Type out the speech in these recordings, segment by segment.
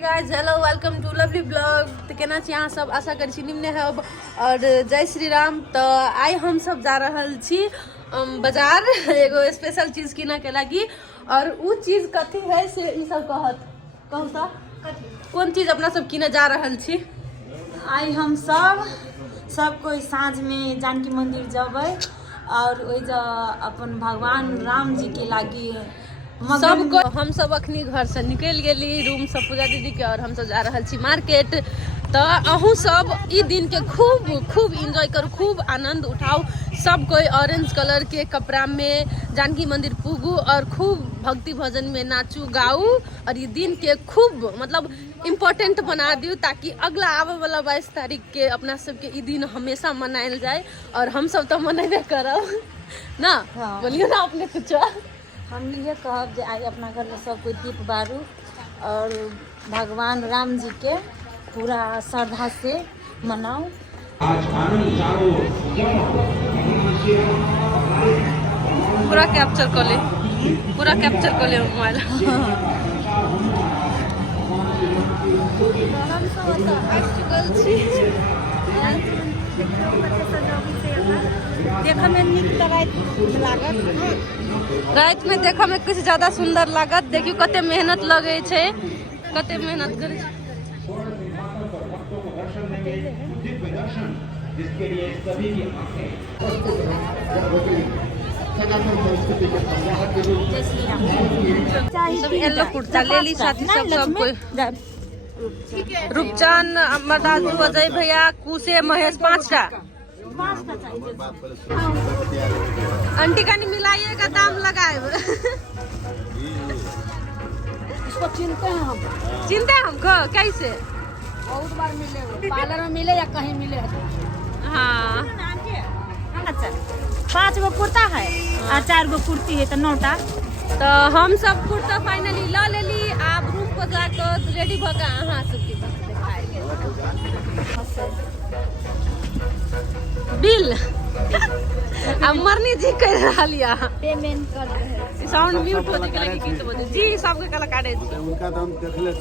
Guys hello welcome to lovely blog. तो केना छी अहाँ सब, आशा करै छी निम्न है और जय श्री राम। तो आई हम सब जा रहल छी बाजार एगो स्पेशल चीज किने के लागी। और उ चीज कथी है से ई सब कहू तो कौन चीज अपना सब किने जा रहल छी। आई हम सब कोई साँझ में जानकी मंदिर जबै और ओइ अपन भगवान राम जी के लागी हम सब अखनी घर से निकल गेली रूम से पूजा दीदी के और हम सब जा रहल छी मार्केट। तो अहू सब ई दिन के खूब खूब एंजॉय करू, खूब आनंद उठाओ। सब कोई ऑरेंज कलर के कपड़ा में जानकी मंदिर पुगू और खूब भक्ति भजन में नाचू गाऊ और ये दिन के खूब मतलब इम्पोर्टेंट बना दियो, ताकि अगला आवे वाला 22 तारीख के अपना सबके ई दिन हमेशा मनायल जाए। और हम सब तो मनेबे करब ना। हाँ। बोलियो ना अपने कुछ। हम ये कहब जे आई अपना घर में सब कोई दीप बारू और भगवान राम जी के पूरा श्रद्धा से मनाओ। पूरा कैप्चर कर ले, पूरा कैप्चर कर ले मोबाइल। हम सब आबि चुकल छी। देखे में नीक लागत, रात में देखा में कुछ ज्यादा सुंदर लागत। देखियो कते मेहनत लगे छे, कते मेहनत करे छे। सब येलो कुर्ता ले ली साथी सब कोई। रूपचान, अमरदास, अजय भैया, कुसे, महेश 5टा। आंटी का नहीं मिलाइए का दाम लगाए। इसको चिनते हैं हम, चिंता है हमको कैसे? बहुत बार मिले, पार्लर में मिले या कहीं मिले। हाँ अच्छा 5 गो कुर्ता है और 4 गो कुर्ती है तो 9टा। तो हम सब कुर्ता फाइनली ला लेली। आप रूम पर जाकर रेडी भगा अहाँ सबके बिल अब मरनी जी कर रहा पेमेंट कर रहे। साउंड म्यूट हो के लगी गीत बजे जी सबके कलाकार उनका दाम देख ले।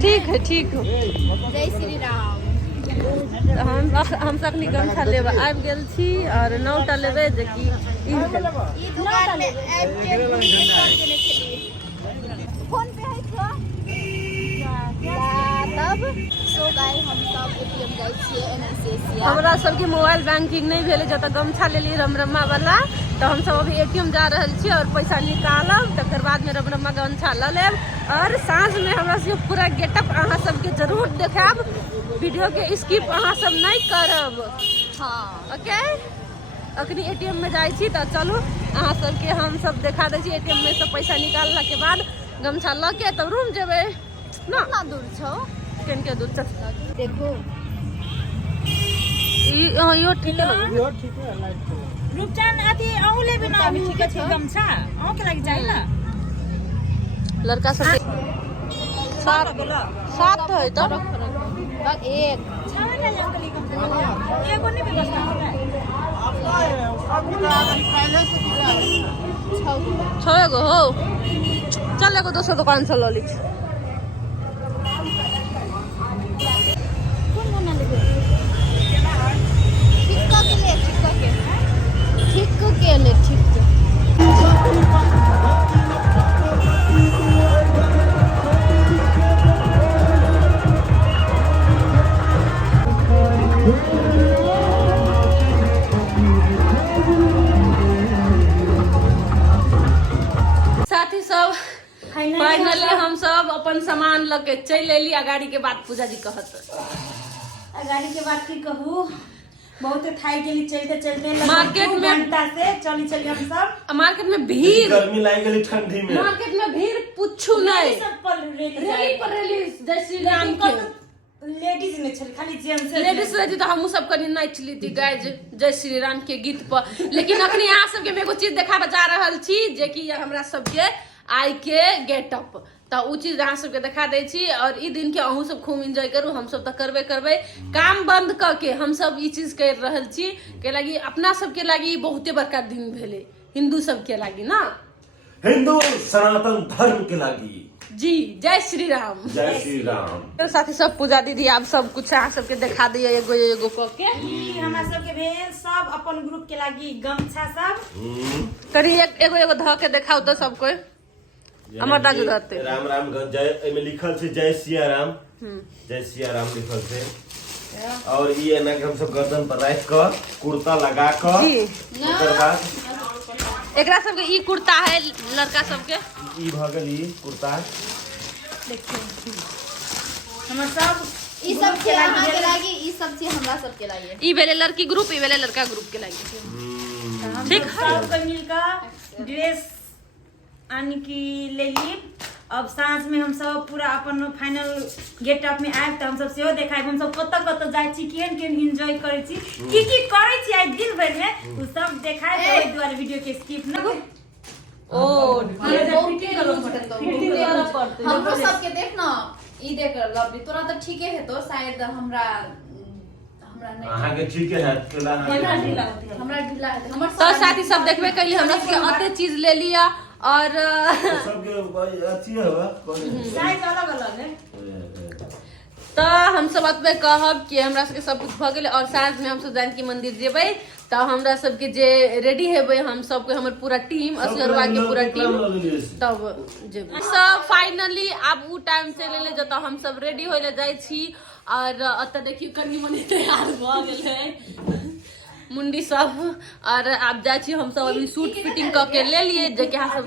ठीक है ठीक है। जय श्री राम। हम सब गमछा लेबे आबि गेल छी और 9टा लेबे जे कि ई दुकान में आबि के फोन पे है तब सो गाय हम सब एटीएम जाय छियै एनएसएस। हमरा सबके मोबाइल बैंकिंग नहीं भेले जत गमछा लेली रमरमा वाला। तो हम सब अभी एटीएम जा रहल छी और पैसा निकालब तकर बाद में रमरमा गमछा ल लेब। और साँझ में हमरा सबके पूरा गेटअप अहाँ सबके जरूर देखाब, वीडियो के स्किप अहाँ सब नहीं करब। हाँ ओके अखनी एटीएम में जाय छी तो चलू अहाँ सबके हम सब देखा दै छी। एटीएम में से पैसा निकालला के बाद गमछा ल के तब रूम जेबै ना। कितना दूर छौ? के दूर चल देखो यो ठीक है। रूपचान अथी अहू लेबे ना ठीक है गमछा अहू के लागि चाहिए ना। लड़का सब 7 है तो एक एगो नहीं व्यवस्था है। 6 गो हो चल एगो दोसर दुकान से ल ली। साथी सब फाइनली हम सब अपन सामान लके चल एली। गाड़ी के बाद पूजा जी कहत गाड़ी के बाद की कहू, बहुत थाई गेली चलते चलते मार्केट में घंटा से चली हम सब। मार्केट में भीड़, गर्मी लाग गेली ठंडी में। मार्केट में भीड़ पूछू नहीं। सब पर रैली पर रैली जय श्री राम के लेडीज ने छल, खाली जेंट्स लेडीज रही तो हम सब कनी नाच ली थी गाय जय श्री राम के गीत पर। लेकिन अखनी यहाँ सबके में एगो चीज देखा जा रहल छी जे कि हमरा सबके आई के गेटअप। तो उ चीज अहाँ सबके दिखा दै छी। और ई दिन के अहूँ सब खूब एंजॉय करू, हम सब तो करबे करबे। काम बंद क के हम सब ई चीज कर रहल छी के लागी अपना सबके लागी बहुते बड़का दिन भेले, हिंदू सबके लागी ना, हिंदू सनातन धर्म के लागी। जी जय श्री राम। जय श्री राम। तो साथी सब पूजा दीदी आप सब कुछ अहाँ सबके दिखा दिए एगो एगो क के। ई हमरा सबके भेल सब अपन ग्रुप के लागी गमछा सब करी एगो एगो ध के दिखाओ तो सब कोई हमर दाजू धरते। राम राम जय, एमे लिखल छै जय सिया राम। जय सिया राम लिखल छै। और ई एना के हम सब गर्दन पर राख क कुर्ता लगा क ओकर बाद एकरा सबके ई कुर्ता है लड़का सबके, ई भ गेल ई कुर्ता। देखियो हमर सब ई सब के अहाँ के लागी, ई सब चीज हमरा सब के लागी। ई भेले लड़की ग्रुप, ई भेले लड़का ग्रुप के लागी। ठीक सब के मिलकर ड्रेस आन की ले ली। अब साँझ में हम सब पूरा अपन फाइनल गेटअप में आयब तो हम सब सेहो देखायब हम सब कत कत जाय छी, केहन केहन एंजॉय करै छी, की करै छी आइ दिन भर में उ सब देखायब। ओइ द्वारा वीडियो के स्किप न ओ हमरो सब के देख ना, ई देख लवली तोरा तो ठीके है, तो शायद हमरा नहीं, अहाँ के ठीक है हमरा ढीला है हमर तो साथी सब देखबे कैली हमरा सबके अते चीज ले लिया। और सबके अच्छी है साइज अलग अलग है। तो हम सब अतबे कहब कि हमरा सबके सब कुछ भ गेलै। और साँझ में हम सब जानकी मंदिर जेबै तो हमरा सबके जे रेडी हेबै हम सबके हमर पूरा टीम असगरवा के पूरा टीम तब जेबै सब फाइनली। अब उ टाइम से ले जत हम सब रेडी होइले जाय छी। और अत देखियो कनी मनी तैयार भ गेलै मुंडी सब। और अब जाय छी हम सब अभी सूट फिटिंग क के ले लिए जे कि अहाँ सब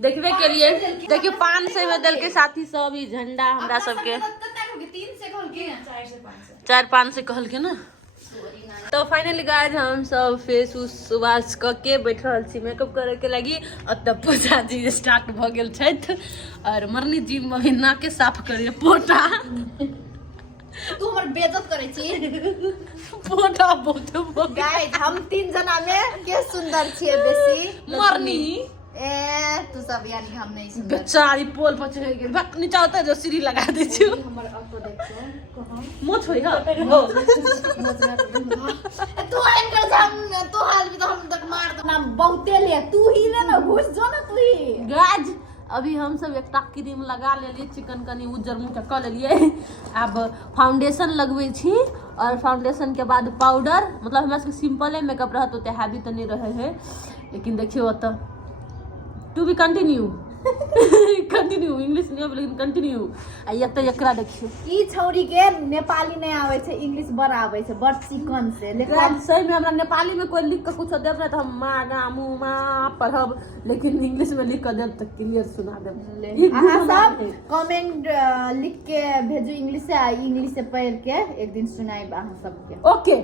देखबे के लिए। देखियो 500 में देल के साथी सब ई झंडा हमरा सबके 3 से कहल के 4-5 से कहल के ना। तो फाइनली गाइस हम सब फेस वॉश क के बैठ रहल छी मेकअप करे के लगी। तब पूजा जी स्टार्ट भ गेल छथि। और मरनी जी महीना के साफ करिए पोटा। तू हमर बेइज्जत करे छी। पोटा बहुत गाइस हम 3 जना में के सुंदर छिए बेसी मरनी तू सब यानी हम नहीं सुंदर। बेचारी पोल पर चढ़ गेल भक नीचा उतर जो सीढ़ी लगा दे छी। हमर ऑटो देखो मोछ होई हा तू आइन कर हम तो हाल भी तो हम तक मार दो ना बहुते ले तू ही ले ना घुस जो ना तू ही। गाइस अभी हम सब एक क्रीम लगा लेलिए, चिकन कनी उज्जर मुंह क लेलिए। अब फाउंडेशन लगबै छी और फाउंडेशन के बाद पाउडर, मतलब हमरा सबके सिंपल मेकअप रहत, ओते हैवी तो नहीं रहे है। लेकिन देखियो ओत to be continue continue English नहीं लेकिन कंटिन्यू। आ एत एकरा देखियो ई छौरी के नेपाली नहीं आवे छे, इंग्लिश बड़ आवे छे, बड़ चिकन से। लेकिन सही में हमरा नेपाली में कोई लिख के कुछ देब ना तो हम मा गा मु मा पढ़ब, लेकिन इंग्लिश में लिख के देब तो क्लियर सुना देब। अहाँ सब कमेंट लिख के भेजू इंग्लिश से, इंग्लिश से पढ़ के एक दिन सुनाइब अहाँ सबके। Okay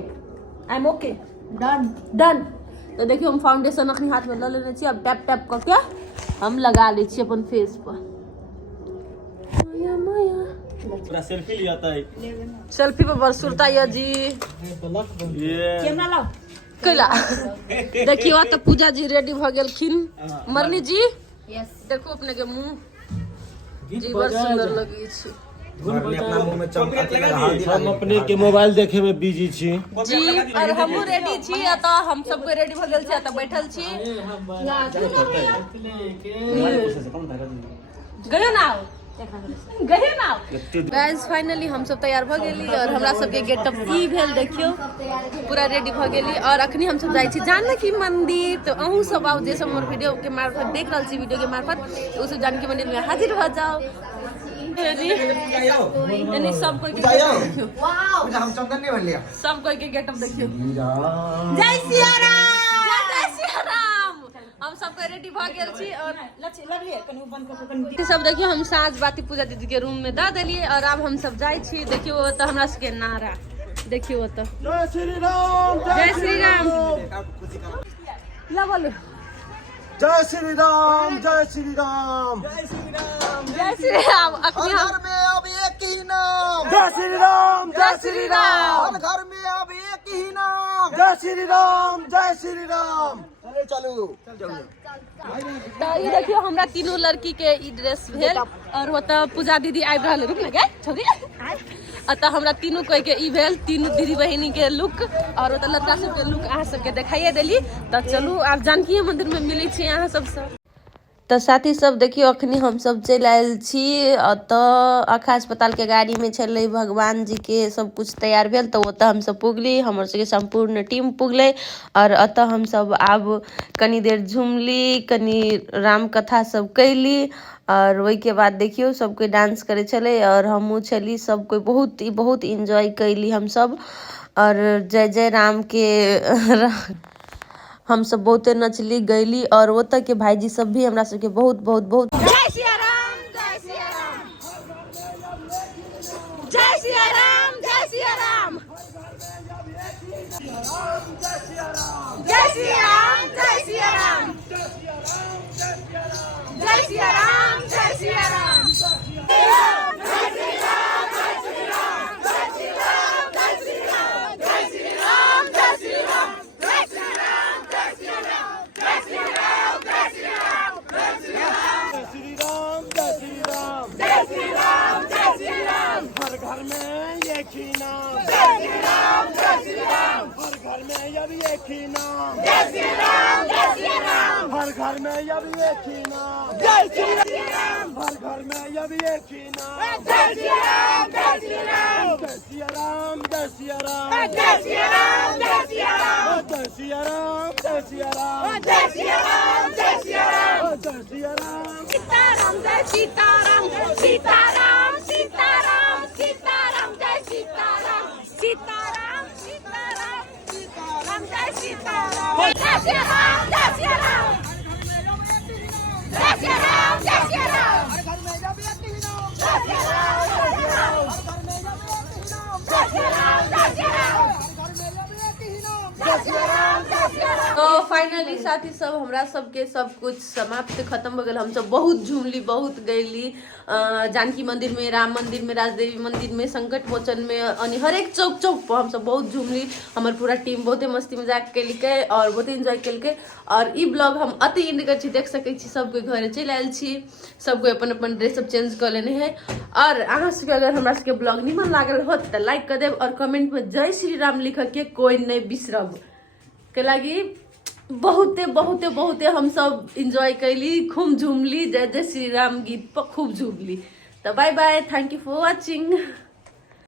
I am okay done done. तो देखियो हम फाउंडेशन अपने हाथ में ले लेने छी। अब टैप टैप करके हम लगा ले छी अपन फेस पर। पूरा सेल्फी लिया था। सेल्फी पे बड़ सुरता है जी ये कैमरा लाओ कैला। देखियो तो पूजा जी रेडी भ गेलखिन। मरनी जी यस देखो अपने के मुंह जी बड़ सुंदर लगी छी। अपना मुंह में चमका के लगा हम अपने के मोबाइल देखे में बिजी छी जी। और हमहू रेडी छी, अतः हम सब कोई रेडी भ गेल छी, अतः बैठल छी। गयो ना गयो ना गाइस फाइनली हम सब तैयार भ गेली। और हमरा सबके गेटअप ई भेल देखियो पूरा रेडी भ गेली। और अखनी हम सब जाय छी जानकी मंदिर। तो अहू सब आउ जे सब हमर वीडियो के मार्फत देख रहल छी, वीडियो के मार्फत तो सब जानकी मंदिर में हाजिर भ जाओ। यानी सब कोई के देखियो, वाओ हम चंदन नहीं बन लिया। सब कोई के गेटअप देखियो। जय सिया राम, जय सिया राम। हम सब कोई रेडी भ गेल छी। और लगलिए कनी बंद कर कनी सब देखियो हम साँझ बाती पूजा दीदी के रूम में द देलिए। और अब हम सब जाय छी। देखियो तो हमरा सबके नारा देखियो तो जय श्री राम जय श्री राम ला बोलो जय श्री राम जय श्री राम जय श्री राम। अखनी हम घर में अब एक ही नाम, जय श्री राम जय श्री राम। घर में अब एक ही नाम, जय श्री राम जय श्री राम अरे चलो तो ये देखियो हमरा तीनों लड़की के ई ड्रेस भेल और ओतऽ पूजा दीदी आबि रहल रुक लगे छोड़ी अतः हमरा तीनों कोई के ई भेल तीनों दीदी बहिनी के लुक और ओतऽ लड़का सब के लुक अहाँ सबके देखाइए देली। तो चलू आब जानकी मंदिर में मिलै छी अहाँ सबसँ। तो साथी सब देखियो अखनी हम सब चल आयल छी तो अखा अस्पताल के गाड़ी में छले भगवान जी के सब कुछ तैयार भेल तो ओतऽ हम सब पुगली हमर सबके संपूर्ण टीम पुगले और अतः हम सब आब कनी देर झुमली कनी राम कथा सब कैली और वही के बाद देखियो सब कोई डांस करे चले और हमहू छली सब कोई बहुत इंजॉय कैली हम सब और जय जय राम के हम सब बहुते नचली गईली और ओतऽ के भाईजी सब भी हमरा सबके बहुत जय सिया राम जय सिया राम जय सिया राम जय सिया राम जय सिया राम जय सिया राम जय सिया राम जय सिया राम हर घर में अब एक ही नाम जय श्री राम हर घर में अब एक ही नाम जय श्री राम जय श्री राम जय श्री राम जय श्री राम जय श्री राम जय श्री राम जय श्री राम जय श्री राम जय श्री राम जय श्री राम जय श्री राम सीताराम जय सीताराम सीताराम सीताराम सीताराम जय सीताराम सीताराम सीताराम सीताराम जय सीताराम जय श्री राम जय श्री राम जय श्री राम जय श्री राम जय श्री राम जय श्री राम तो फाइनली साथी सब हमरा सबके सब कुछ समाप्त खत्म हो गल। हम सब बहुत झूमली बहुत गईली जानकी मंदिर में राम मंदिर में राजदेवी मंदिर में संकट मोचन में अनि हर एक चौक चौक पर हम सब बहुत झूमली। हमार पूरा टीम बहुते मस्ती मजाक केलकै और बहुत एंजॉय केलकै और ई ब्लॉग हम अति इंड कर छी देख सकै छी सब कोई घरे चलि आयल छी सब कोई अपन अपन ड्रेस सब चेंज कर लेने है और अहाँ सबके अगर हमरा सबके ब्लॉग निमन लागल होत त लाइक कर देब और कमेंट में जय श्री राम लिख के कोई नहीं बिसरब के लागी बहुते हम सब इंजॉय कैली खूब झूमली जय जय श्री राम गीत पर खूब झूमली। तो bye bye thank you for watching.